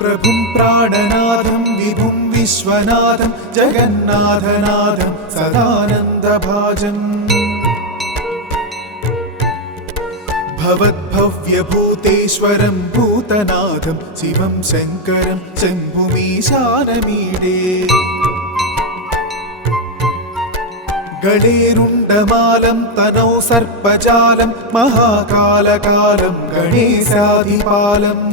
प्रभुं प्राणनाथं विभुं विश्वनाथं जगन्नाथनाथं सदानन्दभाजम् भवद्भव्यभूतेश्वरं भूतनाथं शिवं शङ्करं शम्भुमीशानमीडे गणेरुण्डमालं तनौ सर्पजालं महाकालकालं गणेशाधिपालम्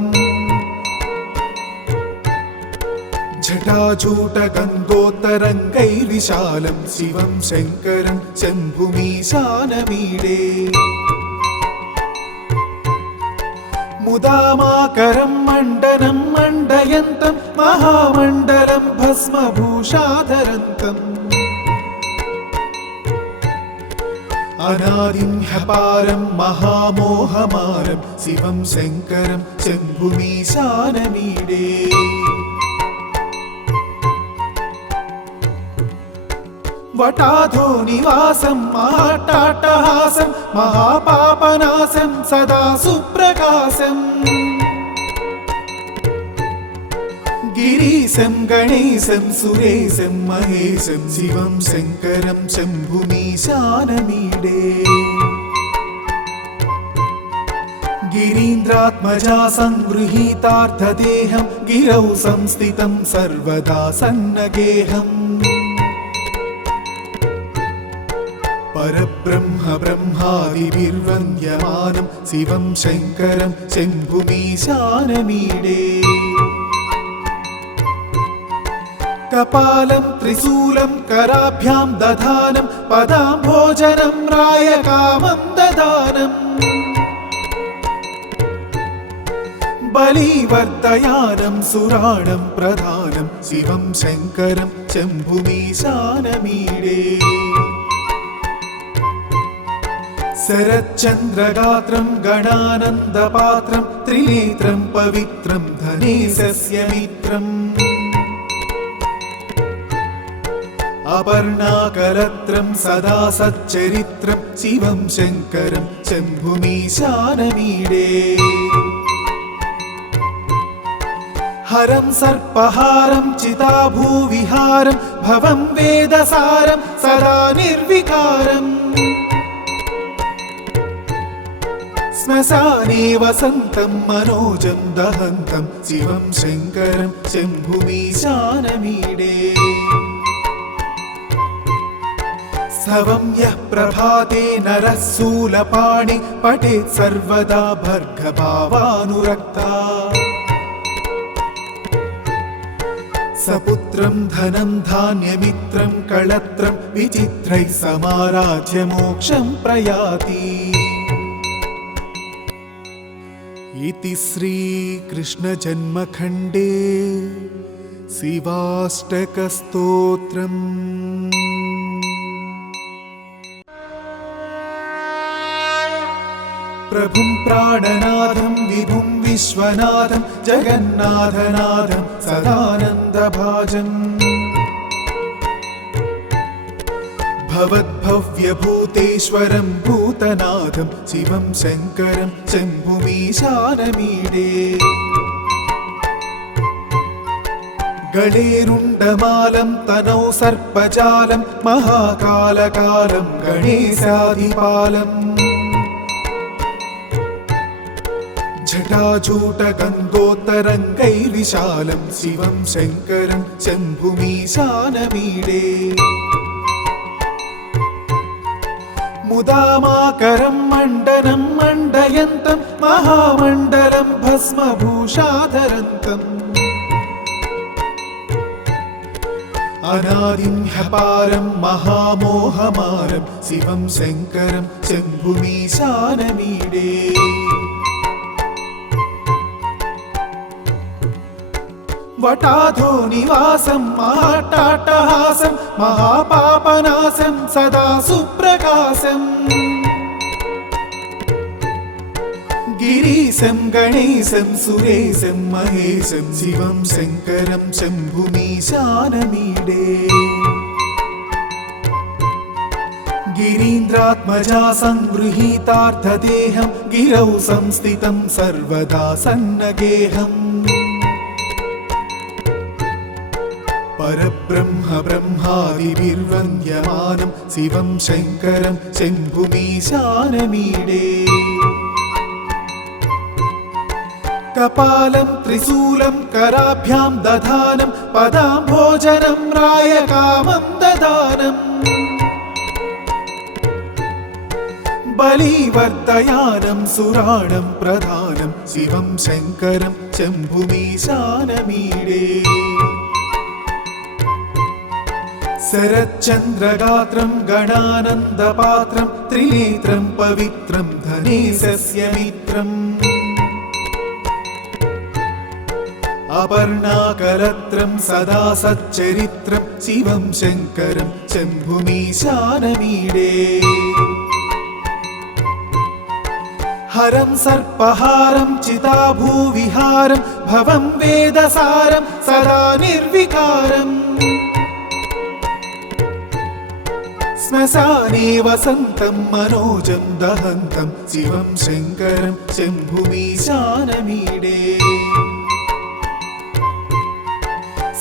जटाजूटगङ्गोत्तरङ्गैर्विशालं शिवं शङ्करं शम्भुमीशानमीडे मुदामाकरं मण्डनं मण्डयन्तं महामण्डलं भस्मभूषाधरन्तम् अनादिं ह्यपारं महामोहमारं शिवं शङ्करं शम्भुमीशानमीडे वटाधो निवासं महाट्टाट्टहासं महापापनाशं सदा सुप्रकाशम् गिरीशं गणेशं सुरेशं महेशं शिवं शङ्करं शम्भुमीशानमीडे गिरीन्द्रात्मजा संगृहीतार्थदेहं गिरौ संस्थितं सर्वदा सन्नगेहम् परब्रह्म ब्रह्मादिभिर्वन्द्यमानं शिवं शङ्करं शम्भुमीशानमीडे कपालं त्रिशूलं कराभ्यां दधानं पदाम्भोजनं रायकामं ददानम् बलिवर्धयानं सुराणं प्रधानं शिवं शङ्करं शम्भुमीशानमीडे शरच्चन्द्रगात्रं गणानन्दपात्रं त्रिनेत्रं पवित्रं धनेशस्य मित्रम् अपर्णाकलत्रं सदा सच्चरित्रं शिवं शङ्करं शम्भुमीशानमीडे हरं सर्पहारं चिताभूविहारं भवं वेदसारं सदा निर्विकारम् श्मशाने वसन्तं मनोजं दहन्तं शिवं शङ्करं शम्भुमीशानमीडे स्तवं यः प्रभाते नरः शूलपाणि पठेत् सर्वदा भर्गभावानुरक्ता सपुत्रं धनं धान्यमित्रं कळत्रं विचित्रैः समाराध्य मोक्षं प्रयाति। इति श्रीकृष्णजन्मखण्डे शिवाष्टकस्तोत्रम्। प्रभुं प्राणनाथं विभुं विश्वनाथं जगन्नाथनाथं सदानन्दभाजम् भवद्भव्यभूतेश्वरं भूतनाथं शिवं शङ्करं शम्भुमीशानमीडे गणेरुण्डमालं तनौ सर्पजालं महाकालकालं गणेशाधिपालम् जटाजूटगङ्गोत्तरङ्गैर्विशालं शिवं शङ्करं शम्भुमीशानमीडे मुदामाकरं मण्डनं मण्डयन्तं महामण्डलं भस्मभूषाधरन्तम् अनादिं ह्यपारं महामोहमारं शिवं शङ्करं शम्भुमीशानमीडे वटाधो निवासं महाट्टाट्टहासं महापापनाशं सदा सुप्रकाशम् गिरीशं गणेशं सुरेशं महेशं शिवं शङ्करं शम्भुमीशानमीडे गिरीन्द्रात्मजा संगृहीतार्थदेहं गिरौ संस्थितं सर्वदा सन्नगेहम् परब्रह्म ब्रह्मादिभिर्वन्द्यमानं शिवं शङ्करं शम्भुमीशानमीडे कपालं त्रिशूलं कराभ्यां दधानं पदाम्भोजनं रायकामं ददानम् बलिवर्धयानं सुराणं प्रधानं शिवं शङ्करं शम्भुमीशानमीडे शरच्चन्द्रगात्रं गणानन्दपात्रं त्रिनेत्रं पवित्रं धनेशस्य मित्रम् अपर्णाकलत्रं सदा सच्चरित्रं शिवं शङ्करं शम्भुमीशानमीडे हरं सर्पहारं चिताभूविहारं भवं वेदसारं सदा निर्विकारम् श्मशाने वसन्तं मनोजं दहन्तं शिवं शङ्करं शम्भुमीशानमीडे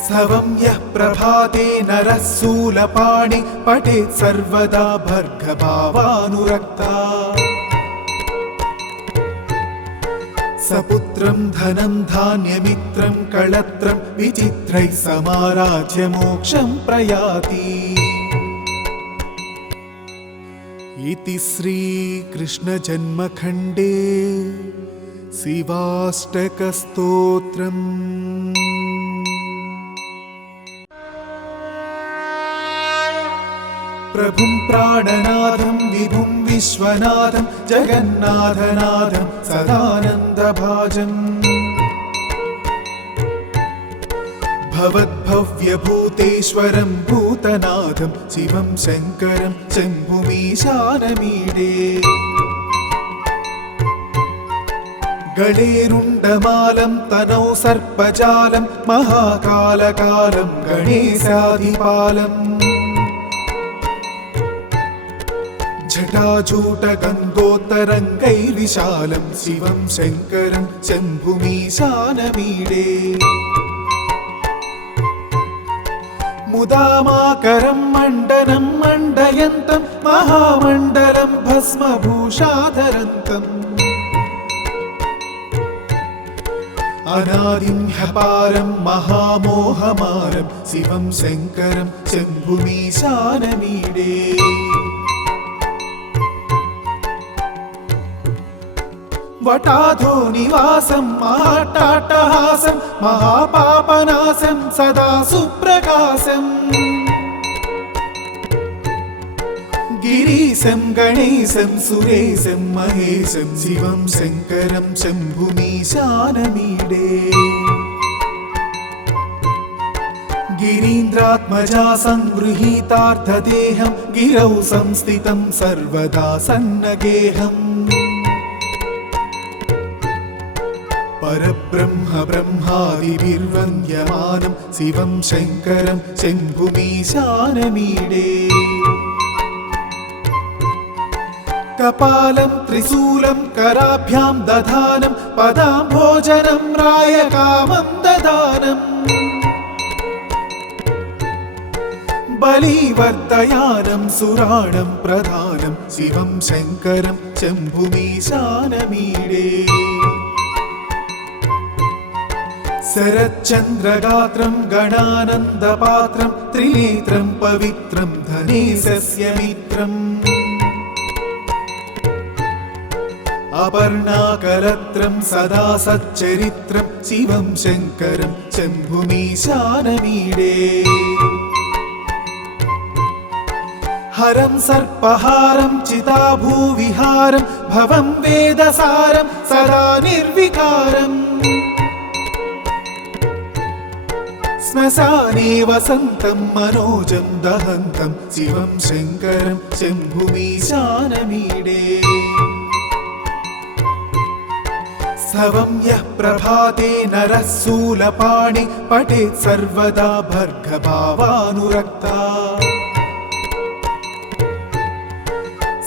स्तवं यः प्रभाते नरः शूलपाणि पठेत् सर्वदा भर्गभावानुरक्ता सपुत्रं धनं धान्यमित्रं कळत्रं विचित्रैः समाराध्य मोक्षं प्रयाति इति श्रीकृष्णजन्मखण्डे शिवाष्टकस्तोत्रम् प्रभुं प्राणनाथं विभुं विश्वनाथं जगन्नाथनाथं सदानन्दभाजम् भवद्भव्यभूतेश्वरं भूतनाथं शिवं शङ्करं शम्भुमीशानमीडे गणेरुण्डमालं तनौ सर्पजालं महाकालकालं गणेशाधिपालम् जटाजूटगन्धोत्तरङ्गैर्विशालं शिवं शङ्करं शम्भुमीशानमीडे मुदामाकरं मण्डनं मण्डयन्तं महामण्डलं भस्मभूषाधरन्तम् अनादिं ह्यपारं महामोहमारं शिवं शङ्करं शम्भुमीशानमीडे वटाधो निवासं महाट्टाट्टहासं महापापनाशं सदा सुप्रकाशम् गिरीशं गणेशं सुरेशं महेशं शिवं शङ्करं शम्भुमीशानमीडे गिरीन्द्रात्मजा संगृहीतार्थदेहं गिरौ संस्थितं सर्वदा सन्नगेहम् परब्रह्म ब्रह्मादिभिर्वन्द्यमानं शिवं शङ्करं शम्भुमीशानमीडे कपालं त्रिशूलं कराभ्यां दधानं पदाम्भोजनं रायकामं ददानम् बलिवर्धयानं सुराणं प्रधानं शिवं शङ्करं शम्भुमीशानमीडे शरच्चन्द्रगात्रं गणानन्दपात्रं त्रिनेत्रं पवित्रं धनेशस्य मित्रम् अपर्णाकलत्रं सदा सच्चरित्रं शिवं शङ्करं शम्भुमीशानमीडे हरं सर्पहारं चिताभूविहारं भवं वेदसारं सदा निर्विकारम् श्मशाने वसन्तं मनोजं दहन्तं शिवं शङ्करं शम्भुमीशानमीडे स्तवं यः प्रभाते नरः शूलपाणि पठेत् सर्वदा भर्गभावानुरक्ता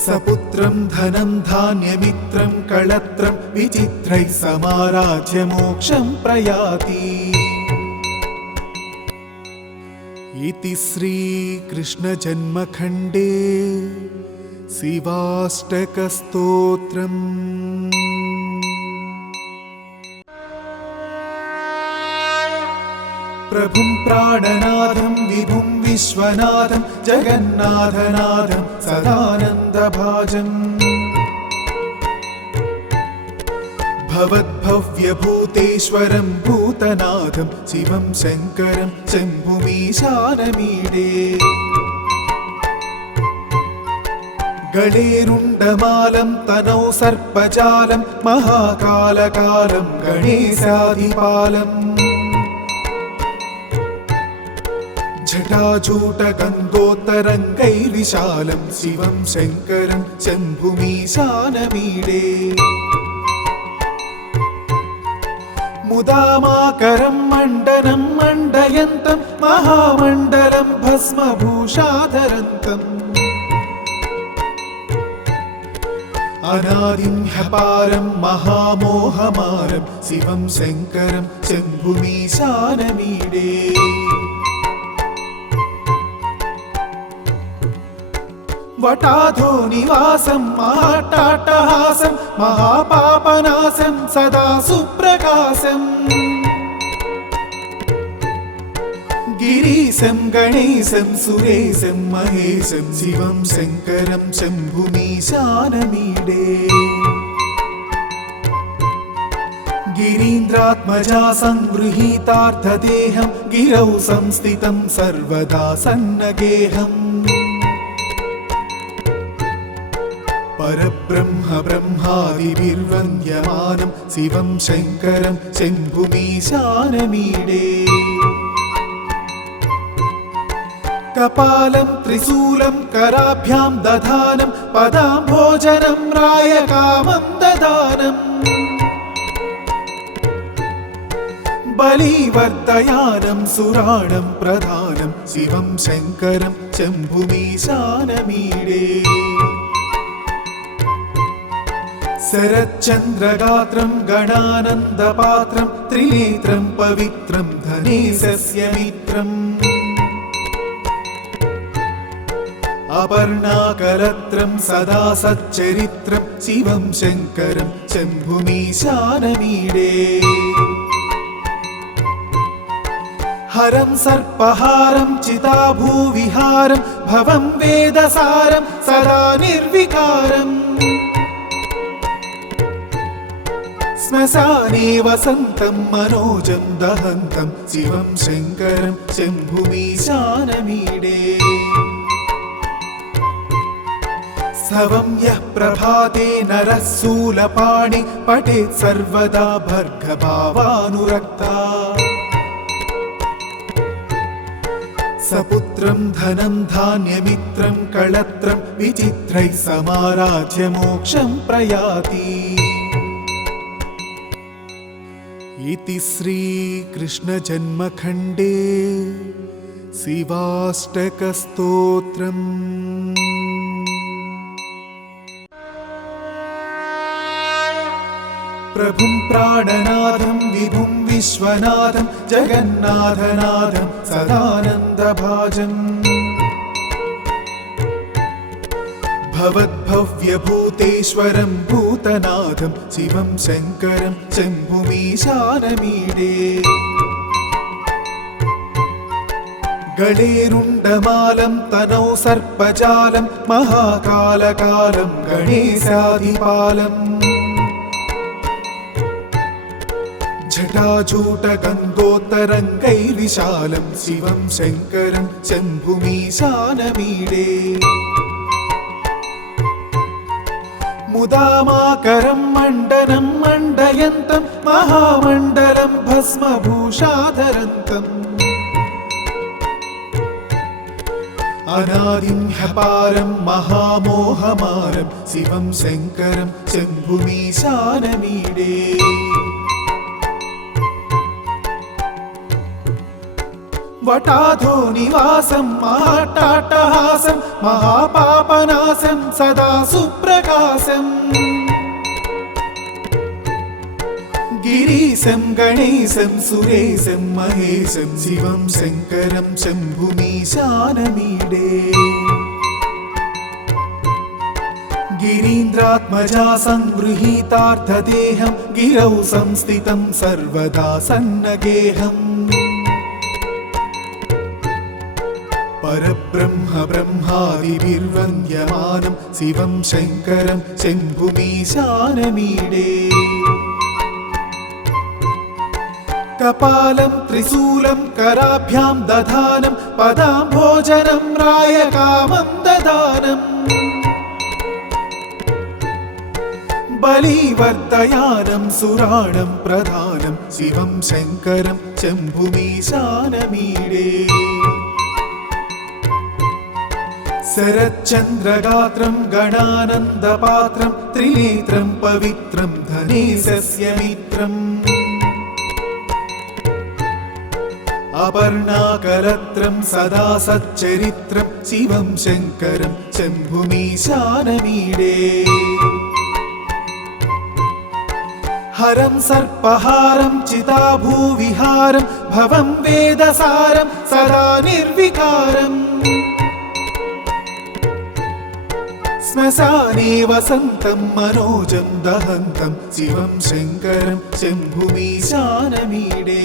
सपुत्रं धनं धान्यमित्रं कळत्रं विचित्रैः समाराध्य मोक्षं प्रयाति इति श्रीकृष्णजन्मखण्डे शिवाष्टकस्तोत्रम्। प्रभुं प्राणनाथं विभुं विश्वनाथं जगन्नाथनाथं सदानन्दभाजम् भवद्भव्यभूतेश्वरं भूतनाथं शिवं शङ्करं शम्भुमीशानमीडे गणेरुण्डमालं तनौ सर्पजालं महाकालकालं गणेशाधिपालम् जटाजूटगङ्गोत्तरङ्गैर्विशालं शिवं शङ्करं शम्भुमीशानमीडे मुदामाकरं मण्डनं मण्डयन्तं महामण्डलं भस्मभूषाधरन्तम् अनादिं ह्यपारं महामोहमारं शिवं शङ्करं शम्भुमीशानमीडे वटाधो निवासं महाट्टाट्टहासं महापापनाशं सदा सुप्रकाशम् गिरीशं गणेशं सुरेशं महेशं शिवं शङ्करं शम्भुमीशानमीडे गिरीन्द्रात्मजा संगृहीतार्थदेहं गिरौ संस्थितं सर्वदा सन्नगेहम् परब्रह्म ब्रह्मादिभिर्वन्द्यमानं शिवं शङ्करं शम्भुमीशानमीडे कपालं त्रिशूलं कराभ्यां दधानं पदाम्भोजनं रायकामं ददानम् बलिवर्धयानं सुराणं प्रधानं शिवं शङ्करं शम्भुमीशानमीडे शरच्चन्द्रगात्रं गणानन्दपात्रं त्रिनेत्रं पवित्रं धनेशस्य मित्रम् अपर्णाकलत्रं सदा सच्चरित्रं शिवं शङ्करं शम्भुमीशानमीडे हरं सर्पहारं चिताभूविहारं भवं वेदसारं सदा निर्विकारम् श्मशाने वसन्तं मनोजं दहन्तं शिवं शङ्करं शम्भुमीशानमीडे स्तवं यः प्रभाते नरः शूलपाणि पठेत् सर्वदा भर्गभावानुरक्ता सपुत्रं धनं धान्यमित्रं कळत्रं विचित्रैः समाराध्य मोक्षं प्रयाति। इति श्रीकृष्णजन्मखण्डे शिवाष्टकस्तोत्रम्। प्रभुं प्राणनाथं विभुं विश्वनाथं जगन्नाथनाथं सदानन्दभाजम् भवद्भव्यभूतेश्वरं भूतनाथं शिवं शङ्करं शम्भुमीशानमीडे गणेरुण्डमालं तनौ सर्पजालं महाकालकालं गणेशाधिपालम् जटाजूटगङ्गोत्तरङ्गैर्विशालं शिवं शङ्करं शम्भुमीशानमीडे मुदामाकरं मण्डनं मण्डयन्तं महामण्डलं भस्मभूषाधरन्तम् अनादिं ह्यपारं महामोहमारं शिवं शङ्करं शम्भुमीशानमीडे वटाधो निवासं महाट्टाट्टहासं महापापनाशं सदा सुप्रकाशम् गिरीशं गणेशं सुरेशं महेशं शिवं शङ्करं शम्भुमीशानमीडे गिरीन्द्रात्मजा संगृहीतार्थदेहं गिरौ संस्थितं सर्वदा सन्नगेहम् परब्रह्म ब्रह्मादिभिर्वन्द्यमानं शिवं शङ्करं शम्भुमीशानमीडे कपालं त्रिशूलं कराभ्यां दधानं पदाम्भोजनं रायकामं ददानम् बलिवर्धयानं सुराणं प्रधानं शिवं शङ्करं शम्भुमीशानमीडे शरच्चन्द्रगात्रं गणानन्दपात्रं त्रिनेत्रं पवित्रं धनेशस्य मित्रम् अपर्णाकलत्रं सदा सच्चरित्रं शिवं शङ्करं शम्भुमीशानमीडे हरं सर्पहारं चिताभूविहारं भवं वेदसारं सदा निर्विकारम् श्मशाने वसन्तं मनोजं दहन्तं शिवं शङ्करं शम्भुमीशानमीडे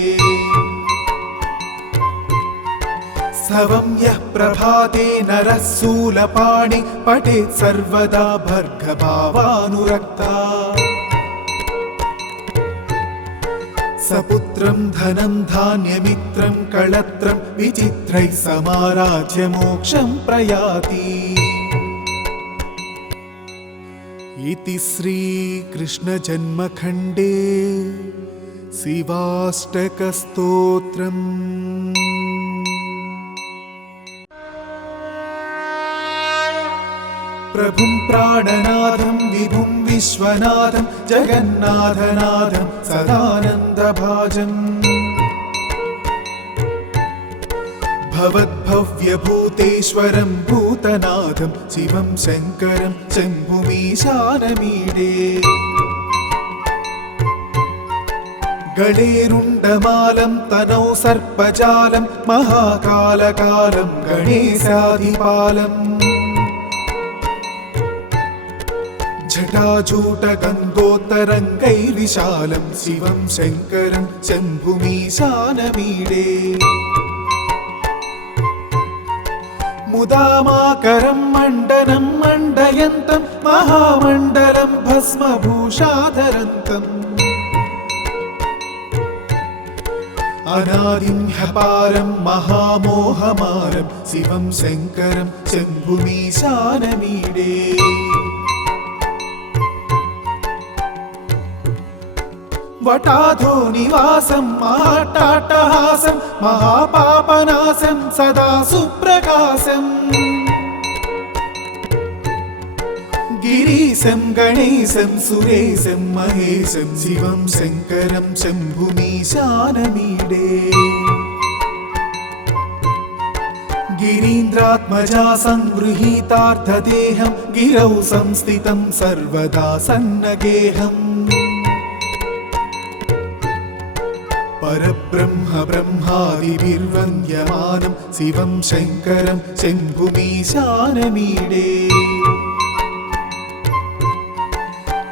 स्तवं यः प्रभाते नरः शूलपाणि पठेत् सर्वदा भर्गभावानुरक्ता सपुत्रं धनं धान्यमित्रं कळत्रं विचित्रैः समाराध्य मोक्षं प्रयाति इति श्रीकृष्णजन्मखण्डे शिवाष्टकस्तोत्रम् प्रभुं प्राणनाथं विभुं विश्वनाथं जगन्नाथनाथं सदानन्दभाजम् भवद्भव्यभूतेश्वरं भूतनाथं शिवं शङ्करं शम्भुमीशानमीडे गणेरुण्डमालं तनौ सर्पजालं महाकालकालं गणेशाधिपालम् जटाजूटगङ्गोत्तरङ्गैर्विशालं शिवं शङ्करं शम्भुमीशानमीडे मुदामाकरं मण्डनं मण्डयन्तं महामण्डलं भस्मभूषाधरन्तम् अनादिं ह्यपारं महामोहमारं शिवं शङ्करं शम्भुमीशानमीडे वटाधो निवासं महाट्टाट्टहासं महापापनाशं सदा सुप्रकाशम् गिरीशं गणेशं सुरेशं महेशं शिवं शङ्करं शम्भुमीशानमीडे गिरीन्द्रात्मजा संगृहीतार्थदेहं गिरौ संस्थितं सर्वदा सन्नगेहम् परब्रह्म ब्रह्मादिभिर्वन्द्यमानं शिवं शङ्करं शम्भुमीशानमीडे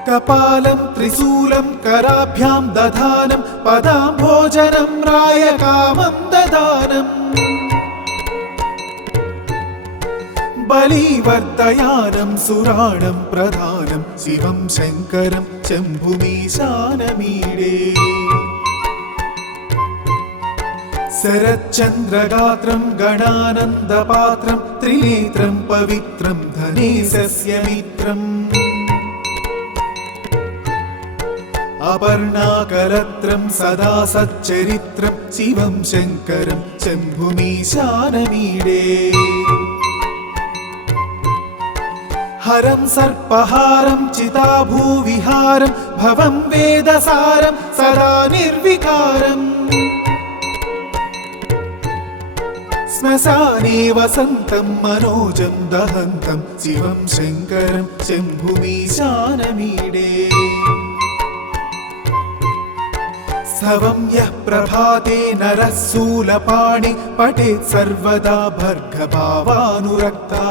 कपालं त्रिशूलं कराभ्यां दधानं पदाम्भोजनं रायकामं ददानम् बलिवर्धयानं सुराणं प्रधानं शिवं शङ्करं शम्भुमीशानमीडे शरच्चन्द्रगात्रं गणानन्दपात्रं त्रिनेत्रं पवित्रं धनेशस्य मित्रम् अपर्णाकलत्रं सदा सच्चरित्रं शिवं शङ्करं शम्भुमीशानमीडे हरं सर्पहारं चिताभूविहारं भवं वेदसारं सदा निर्विकारम् श्मशाने वसन्तं मनोजं दहन्तं शिवं शङ्करं शम्भुमीशानमीडे स्तवं यः प्रभाते नरः शूलपाणि पठेत् सर्वदा भर्गभावानुरक्ता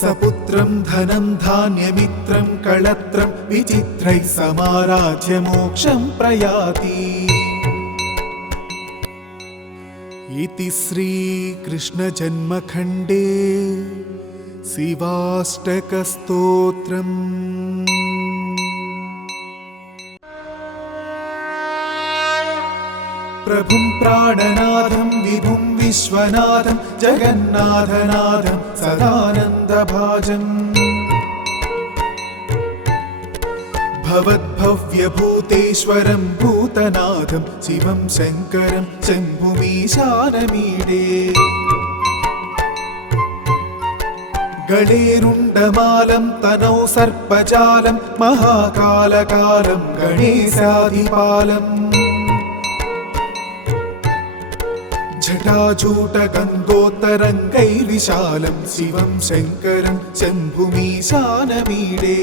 सपुत्रं धनं धान्यमित्रं कळत्रं विचित्रैः समाराध्य मोक्षं प्रयाति। इति श्रीकृष्णजन्मखण्डे शिवाष्टकस्तोत्रम्। प्रभुं प्राणनाथं विभुं विश्वनाथं जगन्नाथनाथं सदानन्दभाजम् भवद्भव्यभूतेश्वरं भूतनाथं शिवं शङ्करं शम्भुमीशानमीडे। गणेरुण्डमालं तनौ सर्पजालं महाकालकालं गणेशाधिपालम् जटाजूटगङ्गोत्तरङ्गैर्विशालं शिवं शङ्करं शम्भुमीशानमीडे।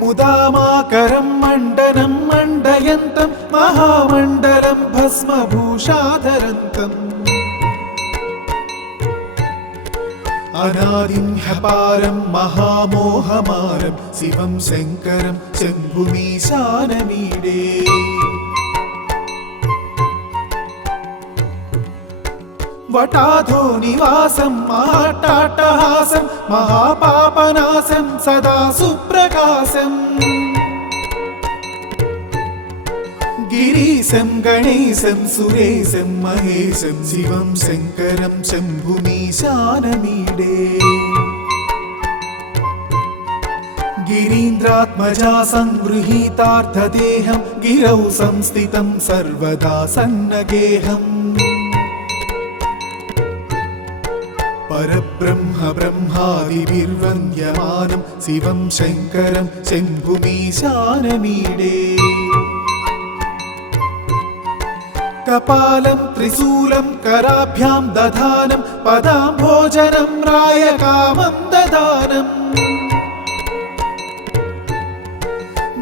मुदामाकरं मण्डनं मण्डयन्तं महामण्डलं भस्मभूषाधरन्तम् अनादिं ह्यपारं महामोहमारं शिवं शङ्करं शम्भुमीशानमीडे। वटाधो निवासं महाट्टाट्टहासं महापापनाशं सदा सुप्रकाशम् गिरीशं गणेशं सुरेशं महेशं शिवं शङ्करं शम्भुमीशानमीडे। गिरीन्द्रात्मजा संगृहीतार्थदेहं गिरौ संस्थितं सर्वदा सन्नगेहम् परब्रह्म ब्रह्मादिभिर्वन्द्यमानं शिवं शङ्करं शम्भुमीशानमीडे। कपालं त्रिशूलं कराभ्यां दधानं पदाम्भोजनं रायकामं ददानम्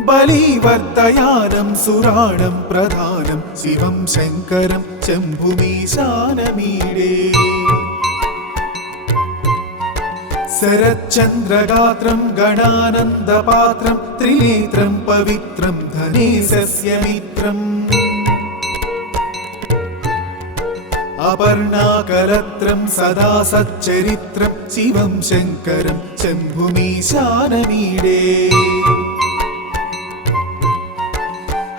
बलिवर्धयानं सुराणं प्रधानं शिवं शङ्करं शम्भुमीशानमीडे। शरच्चन्द्रगात्रं गणानन्दपात्रं त्रिनेत्रं पवित्रं धनेशस्य मित्रम् अपर्णाकलत्रं सदा सच्चरित्रं शिवं शङ्करं शम्भुमीशानमीडे।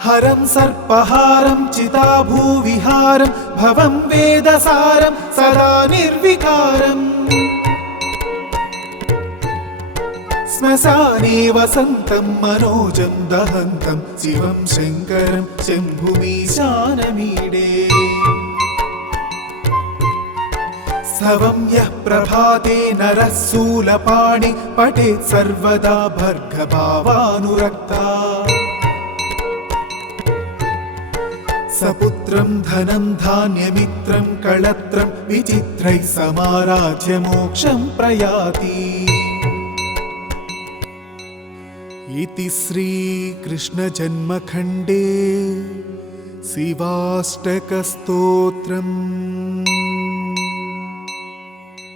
हरं सर्पहारं चिताभूविहारं भवं वेदसारं सदा निर्विकारम् श्मशाने वसन्तं मनोजं दहन्तं शिवं शङ्करं शम्भुमीशानमीडे। स्तवं यः प्रभाते नरः शूलपाणि पठेत् सर्वदा भर्गभावानुरक्ता सपुत्रं धनं धान्यमित्रं कळत्रं विचित्रैः समाराध्य मोक्षं प्रयाति। इति श्रीकृष्णजन्मखण्डे शिवाष्टकस्तोत्रम्।